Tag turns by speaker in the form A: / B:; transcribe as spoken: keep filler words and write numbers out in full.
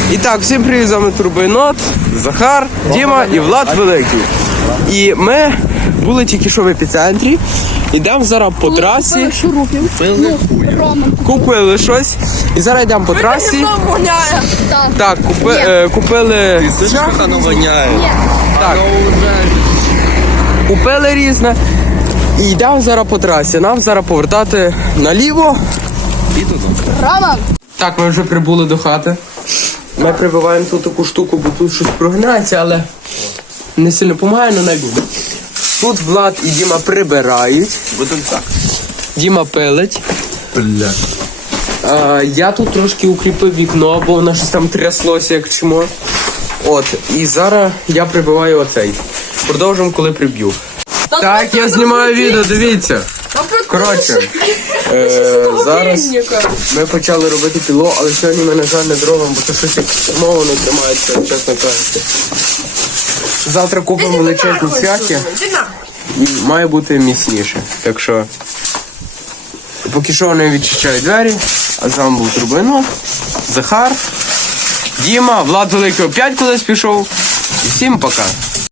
A: І так, всім привіт, з вами Турбойнот, Захар, Діма і Влад Великий. І ми були тільки що в епіцентрі. Йдемо зараз по трасі. Купили щось. І зараз йдемо по трасі. Так, купи, е, купили. Так. Купили різне. І йдемо зараз по трасі. Нам зараз повертати наліво. І туди. Так, ми вже прибули до хати. Ми прибиваємо тут таку штуку, бо тут щось прогинається, але не сильно допомагає, але найбуде. Тут Влад і Діма прибирають.
B: Будемо так.
A: Діма пилить.
B: Бля.
A: А, я тут трошки укріпив вікно, бо воно щось там тряслося, як чмо. От, і зараз я прибиваю оцей. Продовжимо, коли приб'ю. Так, я знімаю відео, дивіться. Коротше, е, зараз ми почали робити піло, але сьогодні ми, на жаль, не зробимо, бо це щось як мова не тримається, чесно кажучи. Завтра купимо величезні цвяхи і має бути міцніше. Так що, поки що вони відчищають двері, а з вами був Турбойнот, Захар, Діма, Влад Великий опять кудись пішов. І всім пока.